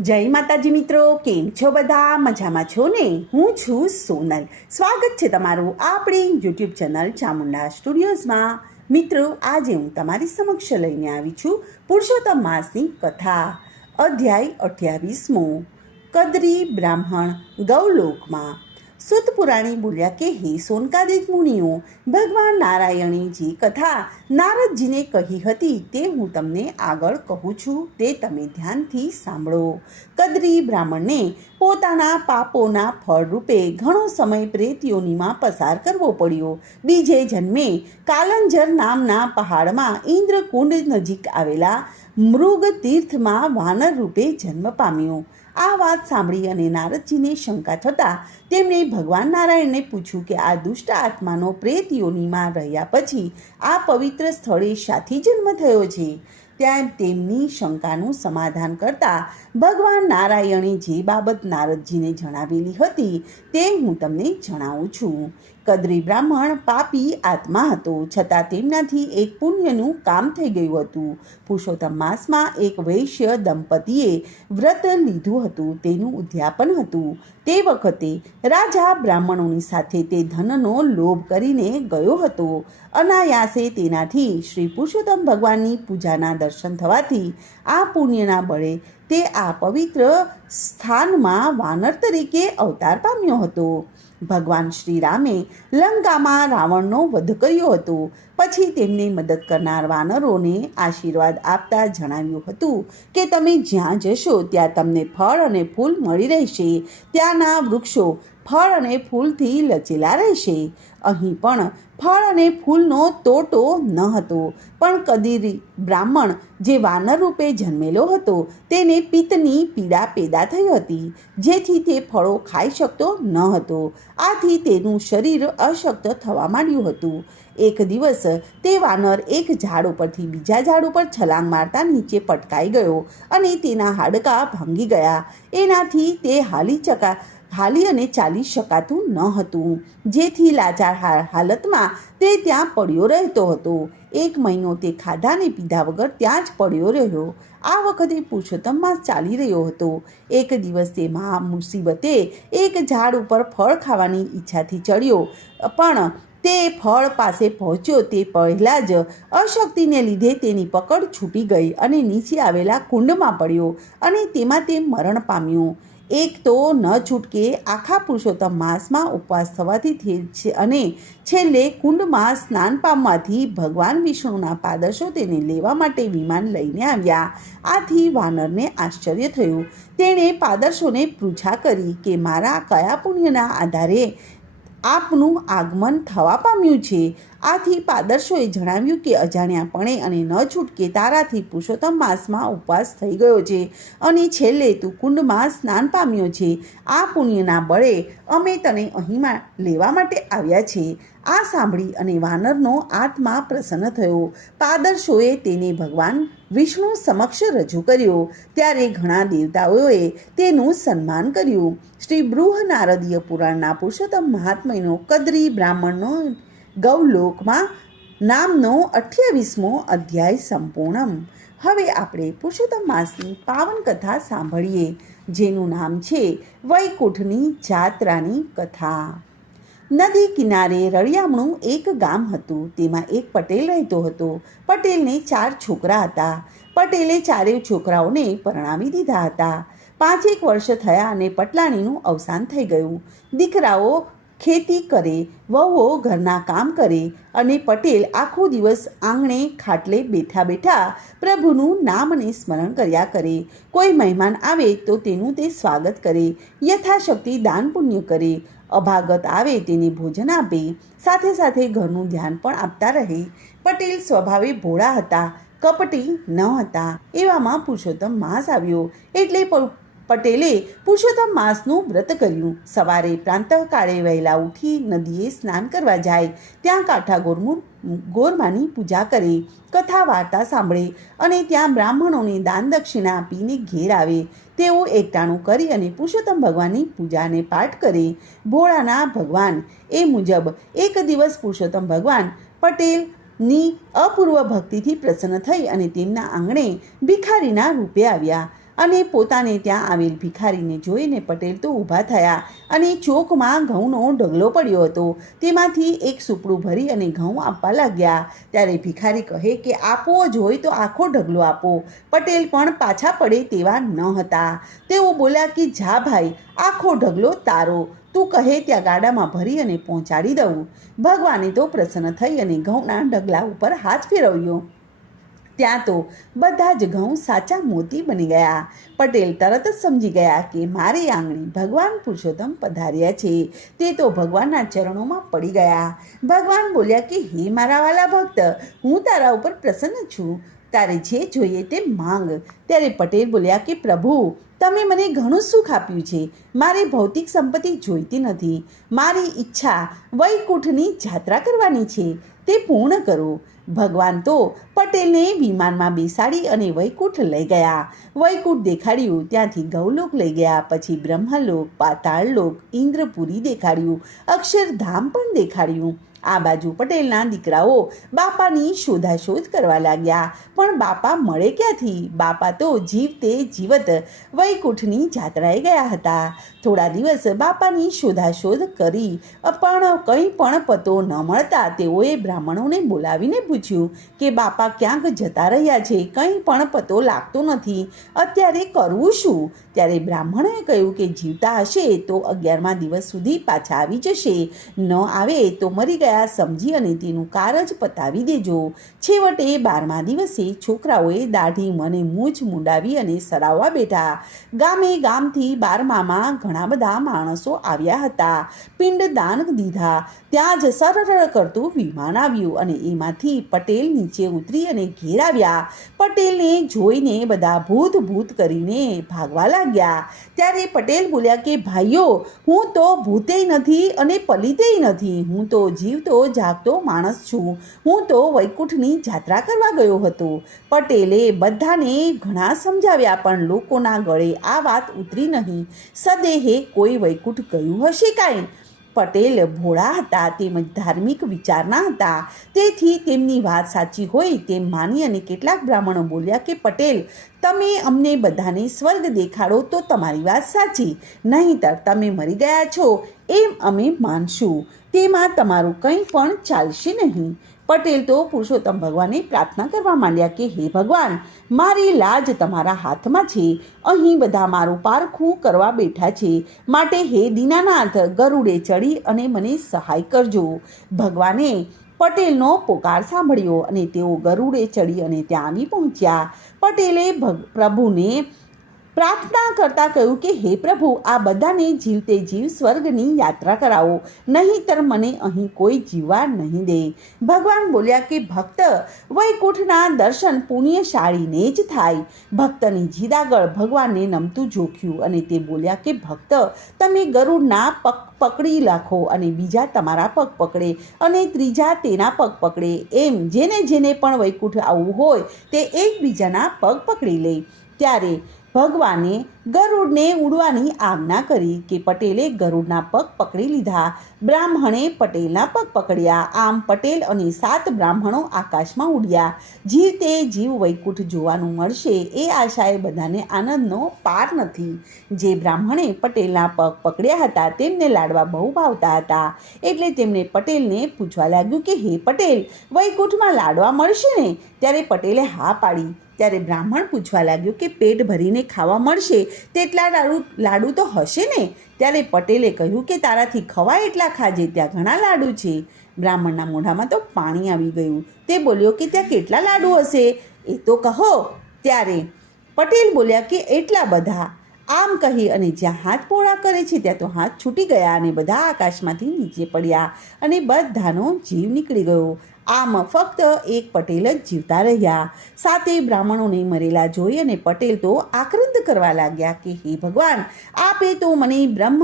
જય માતાજી મિત્રો, કેમ છો બધા? મજામાં છો ને? હું છું સોનલ. સ્વાગત છે તમારું આપણી યુટ્યુબ ચેનલ ચામુંડા સ્ટુડિયોઝમાં. મિત્રો, આજે હું તમારી સમક્ષ લઈને આવી છું પુરુષોત્તમ માસની કથા. અધ્યાય 28મો, કદરી બ્રાહ્મણ ગૌલોકમાં. સુત પુરાણી બોલ્યા કે હે સોનકાદિક મુનિઓ, ભગવાન નારાયણે જે કથા નારદજીને કહી હતી તે હું તમને આગળ કહું છું, તે તમે ધ્યાનથી સાંભળો. કદરી બ્રાહ્મણને પોતાના પાપોના ફળરૂપે ઘણો સમય પ્રેત યોનિમાં પસાર કરવો પડ્યો. બીજે જન્મે કાલંજર નામના પહાડમાં ઇન્દ્રકુંડ નજીક આવેલા મૃગ તીર્થમાં વાનર રૂપે જન્મ પામ્યો. આ વાત સાંભળી અને નારદજીને શંકા થતાં તેમણે ભગવાન નારાયણને પૂછ્યું કે આ દુષ્ટ આત્માનો પ્રેત યોનિમાં રહ્યા પછી આ પવિત્ર સ્થળે શાથી જન્મ થયો છે? ત્યાં તેમની શંકાનું સમાધાન કરતાં ભગવાન નારાયણે જે બાબત નારદજીને જણાવેલી હતી તે હું તમને જણાવું છું. કદરી બ્રાહ્મણ પાપી આત્મા હતો, છતાં તેમનાથી એક પુણ્યનું કામ થઈ ગયું હતું. પુરુષોત્તમ માસમાં એક વૈશ્ય દંપતીએ વ્રત લીધું હતું, તેનું ઉદ્યાપન હતું. તે વખતે રાજા બ્રાહ્મણોની સાથે તે ધનનો લોભ કરીને ગયો હતો. અનાયાસે તેનાથી શ્રી પુરુષોત્તમ ભગવાનની પૂજાના દર્શન થવાથી આ પુણ્યના બળે તે આ પવિત્ર સ્થાનમાં વાનર તરીકે અવતાર પામ્યો હતો. ભગવાન શ્રી રામે લંકામાં રાવણનો વધ કર્યો હતો. પછી તેમને મદદ કરનાર વાનરોને આશીર્વાદ આપતા જણાવ્યું હતું કે તમે જ્યાં જશો ત્યાં તમને ફળ અને ફૂલ મળી રહેશે. ત્યાંના વૃક્ષો ફળ અને ફૂલથી લચેલા રહેશે. અહીં પણ ફળ અને ફૂલનો તોટો ન હતો, પણ કદરી બ્રાહ્મણ જે વાનર રૂપે જન્મેલો હતો તેને પિત્તની પીડા પેદા થઈ હતી, જેથી તે ફળો ખાઈ શકતો ન હતો. આથી તેનું શરીર અશક્ત થવા માંડ્યું હતું. એક દિવસ તે વાનર એક ઝાડ ઉપરથી બીજા ઝાડ ઉપર છલાંગ મારતા નીચે પટકાઈ ગયો અને તેના હાડકાં ભાંગી ગયા. એનાથી તે હાલી અને ચાલી શકાતું ન હતું, જેથી લાચાર હાલતમાં તે ત્યાં પડ્યો રહેતો હતો. 1 મહિનો તે ખાધા ને પીધા વગર ત્યાં જ પડ્યો રહ્યો. આ વખતે પુરુષોત્તમ માસ ચાલી રહ્યો હતો. એક દિવસ તે મહા મુસીબતે એક ઝાડ ઉપર ફળ ખાવાની ઈચ્છાથી ચડ્યો, પણ તે ફળ પાસે પહોંચ્યો તે પહેલાં જ અશક્તિને લીધે તેની પકડ છૂટી ગઈ અને નીચે આવેલા કુંડમાં પડ્યો અને તેમાં તે મરણ પામ્યું. એક તો ન છૂટકે આખા પુરુષોત્તમ માસમાં ઉપવાસ થવાથી અને છેલ્લે કુંડમાં સ્નાન પામવાથી ભગવાન વિષ્ણુના પાદર્શો તેને લેવા માટે વિમાન લઈને આવ્યા. આથી વાનરને આશ્ચર્ય થયું. તેણે પાદર્શોને પૃચ્છા કરી કે મારા કયા પુણ્યના આધારે આપનું આગમન થવા પામ્યું છે? આથી પાદર્શોએ જણાવ્યું કે અજાણ્યાપણે અને ન છૂટકે તારાથી પુરુષોત્તમ માસમાં ઉપવાસ થઈ ગયો છે અને છેલ્લે તું કુંડમાં સ્નાન પામ્યો છે. આ પુણ્યના બળે અમે તને અહીંમાં લેવા માટે આવ્યા છે. આ સાંભળી અને વાનરનો આત્મા પ્રસન્ન થયો. પાદર્શોએ તેને ભગવાન વિષ્ણુ સમક્ષ રજૂ કર્યો. ત્યારે ઘણા દેવતાઓએ તેનું સન્માન કર્યું. શ્રી બૃહ નારદીય પુરાણના પુરુષોત્તમ મહાત્મ્યનો કદરી બ્રાહ્મણનો ગૌલોકમાં નામનો 28મો અધ્યાય સંપૂર્ણ. હવે આપણે પુરુષોત્તમ માસની પાવન કથા સાંભળીએ, જેનું નામ છે વૈકુંઠની જાત્રાની કથા. નદી કિનારે રળિયામણું એક ગામ હતું. તેમાં એક પટેલ રહેતો હતો. પટેલને 4 છોકરા હતા. પટેલે 4 છોકરાઓને પરણાવી દીધા હતા. 5 વર્ષ થયા અને પટલાણીનું અવસાન થઈ ગયું. દીકરાઓ ખેતી કરે, વહુઓ ઘરના કામ કરે અને પટેલ આખો દિવસ આંગણે ખાટલે બેઠા બેઠા પ્રભુનું નામ અને સ્મરણ કર્યા કરે. કોઈ મહેમાન આવે તો તેનું તે સ્વાગત કરે, યથાશક્તિ દાન પુણ્ય કરે, અભાગત આવે તેને ભોજન આપે, સાથે સાથે ઘરનું ધ્યાન પણ આપતા રહે. પટેલ સ્વભાવે ભોળા હતા, કપટી ન હતા. એવામાં પુરુષોત્તમ માસ આવ્યો એટલે પટેલે પુરુષોત્તમ માસનું વ્રત કર્યું. સવારે પ્રાંતઃકાળે વહેલા ઉઠી નદીએ સ્નાન કરવા જાય, ત્યાં કાંઠા ગોરમાની પૂજા કરે, કથા વાર્તા સાંભળે અને ત્યાં બ્રાહ્મણોને દાન દક્ષિણા આપીને ઘેર આવે. તેઓ એકટાણું કરી અને પુરુષોત્તમ ભગવાનની પૂજાને પાઠ કરે. ભોળાના ભગવાન એ મુજબ એક દિવસ પુરુષોત્તમ ભગવાન પટેલની અપૂર્વ ભક્તિથી પ્રસન્ન થઈ અને તેમના આંગણે ભિખારીના રૂપે આવ્યા અને પોતાને ત્યાં આવેલ ભિખારીને જોઈને પટેલ તો ઊભા થયા અને ચોકમાં ઘઉંનો ઢગલો પડ્યો હતો, તેમાંથી એક સુપડું ભરી અને ઘઉં આપવા લાગ્યા. ત્યારે ભિખારી કહે કે આપવો જ હોય તો આખો ઢગલો આપો. પટેલ પણ પાછા પડે તેવા ન હતા. તેઓ બોલ્યા કે જા ભાઈ, આખો ઢગલો તારો, તું કહે ત્યાં ગાડામાં ભરી અને પહોંચાડી દઉં. ભગવાને તો પ્રસન્ન થઈ અને ઘઉંના ઢગલા ઉપર હાથ ફેરવ્યો. ત્યાં તો બધા જ ઘઉં સાચા મોતી બની ગયા. પટેલ તરત જ સમજી ગયા કે મારી આંગળી ભગવાન પુરુષોત્તમ પધાર્યા છે. તે તો ભગવાનના ચરણોમાં પડી ગયા. ભગવાન બોલ્યા કે હે મારા વાલા ભક્ત, હું તારા ઉપર પ્રસન્ન છું, તારે જે જોઈએ તે માંગ. ત્યારે પટેલ બોલ્યા કે પ્રભુ, તમે મને ઘણું સુખ આપ્યું છે, મારે ભૌતિક સંપત્તિ જોઈતી નથી. મારી ઈચ્છા વૈકુંઠની જાત્રા કરવાની છે, તે પૂર્ણ કરો. ભગવાન તો પટેલને વિમાનમાં બેસાડી અને વૈકુંઠ લઈ ગયા. વૈકુંઠ દેખાડ્યું, ત્યાંથી ગૌલોક લઈ ગયા, પછી બ્રહ્મલોક, પાતાળલોક, ઇન્દ્રપુરી દેખાડ્યું, અક્ષરધામ પણ દેખાડ્યું. આ બાજુ પટેલના દીકરાઓ બાપાની શોધાશોધ કરવા લાગ્યા, પણ બાપા મળે ક્યાંથી? બાપા તો જીવતે જીવત વૈકુંઠની જાત્રાએ ગયા હતા. થોડા દિવસ બાપાની શોધાશોધ કરી, પણ કંઈ પણ પતો ન મળતા તેઓએ બ્રાહ્મણોને બોલાવીને પૂછ્યું કે બાપા ક્યાંક જતા રહ્યા છે, કંઈ પણ પતો લાગતો નથી, અત્યારે કરવું શું? ત્યારે બ્રાહ્મણોએ કહ્યું કે જીવતા હશે તો 11મા દિવસ સુધી પાછા આવી જશે, ન આવે તો મરી ગયા સમજી અને તેનું કારજ પતાવી દેજો. છેવટે 12મા દિવસે છોકરાઓએ દાઢી મને મૂછ મુંડાવી અને સરાવવા બેઠા. ગામે ગામથી 12મામાં ઘણા બધા માણસો આવ્યા હતા. પિંડ દાન દીધા. ત્યાં જ સરળ કરતું વિમાન આવ્યું અને એમાંથી પટેલ નીચે ઉતરી અને ઘેર આવ્યા. પટેલને જોઈને બધા ભૂત ભૂત કરીને ભાગવા લાગ્યા. ત્યારે પટેલ બોલ્યા કે ભાઈઓ, હું તો ભૂતેય નથી અને પલિતેય નથી, હું તો જીવતો જાગતો માણસ છું. હું તો વૈકુંઠની જાત્રા કરવા ગયો હતો. પટેલે બધાને ઘણા સમજાવ્યા, પણ લોકોના ગળે આ વાત ઉતરી નહીં. સદેહે કોઈ વૈકુંઠ ગયું હશે કાંઈ? પટેલ ભોળા હતા, તેમજ ધાર્મિક વિચારના હતા, તેથી તેમની વાત સાચી હોય તેમ માની અને કેટલાક બ્રાહ્મણો બોલ્યા કે પટેલ, તમે અમને બધાને સ્વર્ગ દેખાડો તો તમારી વાત સાચી, નહીંતર તમે મરી ગયા છો એમ અમે માનશું, તેમાં તમારું કંઈ પણ ચાલશે નહીં. પટેલ તો પુરુષોત્તમ ભગવાને પ્રાર્થના કરવા માંડ્યા કે હે ભગવાન, મારી લાજ તમારા હાથમાં છે. અહીં બધા મારું પારખું કરવા બેઠા છે, માટે હે દીનાનાથ, ગરુડે ચડી અને મને સહાય કરજો. ભગવાને પટેલનો પોકાર સાંભળ્યો અને તેઓ ગરુડે ચડી અને ત્યાં આવી પહોંચ્યા. પટેલે પ્રભુને પ્રાર્થના કરતાં કહ્યું કે હે પ્રભુ, આ બધાને જીવતે જીવ સ્વર્ગની યાત્રા કરાવો, નહીંતર મને અહીં કોઈ જીવવા નહીં દે. ભગવાન બોલ્યા કે ભક્ત, વૈકુંઠના દર્શન પુણ્યશાળીને જ થાય. ભક્તની જીદ આગળ ભગવાનને નમતું જોખ્યું અને તે બોલ્યા કે ભક્ત, તમે ગરુડના પગ પકડી રાખો અને બીજા તમારા પગ પકડે અને ત્રીજા તેના પગ પકડે, એમ જેને જેને પણ વૈકુંઠ આવવું હોય તે એકબીજાના પગ પકડી લે. ત્યારે ભગવાને ગરુડને ઉડવાની આજ્ઞા કરી કે પટેલે ગરુડના પગ પકડી લીધા. બ્રાહ્મણે પટેલના પગ પકડ્યા. આમ પટેલ અને 7 બ્રાહ્મણો આકાશમાં ઉડ્યા. જીવતે જીવ વૈકુંઠ જોવાનું મળશે એ આશાએ બધાને આનંદનો પાર નથી. જે બ્રાહ્મણે પટેલના પગ પકડ્યા હતા તેમને લાડવા બહુ ભાવતા હતા, એટલે તેમણે પટેલને પૂછવા લાગ્યું કે હે પટેલ, વૈકુંઠમાં લાડવા મળશે ને? ત્યારે પટેલે હા પાડી. ત્યારે બ્રાહ્મણ પૂછવા લાગ્યું કે પેટ ભરીને ખાવા મળશે તેટલા લાડુ તો હશે ને? ત્યારે પટેલે કહ્યું કે તારાથી ખવાય એટલા ખાજે, ત્યાં ઘણા લાડુ છે. બ્રાહ્મણના મોઢામાં તો પાણી આવી ગયું. તે બોલ્યો કે ત્યાં કેટલા લાડુ હશે એ તો કહો. ત્યારે પટેલ બોલ્યા કે એટલા બધા. આમ કહી અને જ્યાં હાથ પહોળા કરે છે ત્યાં તો હાથ છૂટી ગયા અને બધા આકાશમાંથી નીચે પડ્યા અને બધાનો જીવ નીકળી ગયો. આમ ફક્ત એક પટેલ જ જીવતા રહ્યા. 7 બ્રાહ્મણોને મરેલા જોઈ અને પટેલ તો આક્રંદ કરવા લાગ્યા કે હે ભગવાન, આપે તો મને બ્રહ્મ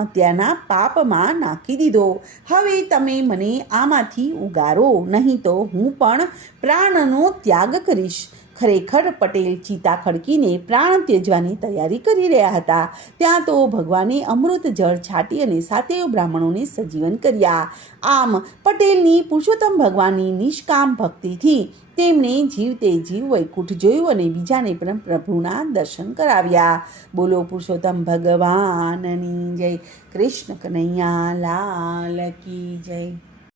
હત્યાના પાપમાં નાખી દીધો. હવે તમે મને આમાંથી ઉગારો, નહીં તો હું પણ પ્રાણનો ત્યાગ કરીશ. ખરેખર પટેલ ચિતા ખડકીને પ્રાણ ત્યજવાની તૈયારી કરી રહ્યા હતા. ત્યાં તો ભગવાને અમૃત જળ છાંટી અને 7 બ્રાહ્મણોને સજીવન કર્યા. આમ પટેલની પુરુષોત્તમ ભગવાનની નિષ્કામ ભક્તિથી તેમણે જીવતે જીવ વૈકુંઠ જોયું અને બીજાને પણ પ્રભુના દર્શન કરાવ્યા. બોલો પુરુષોત્તમ ભગવાનની જય. કૃષ્ણ કનૈયા લાલ કી જય.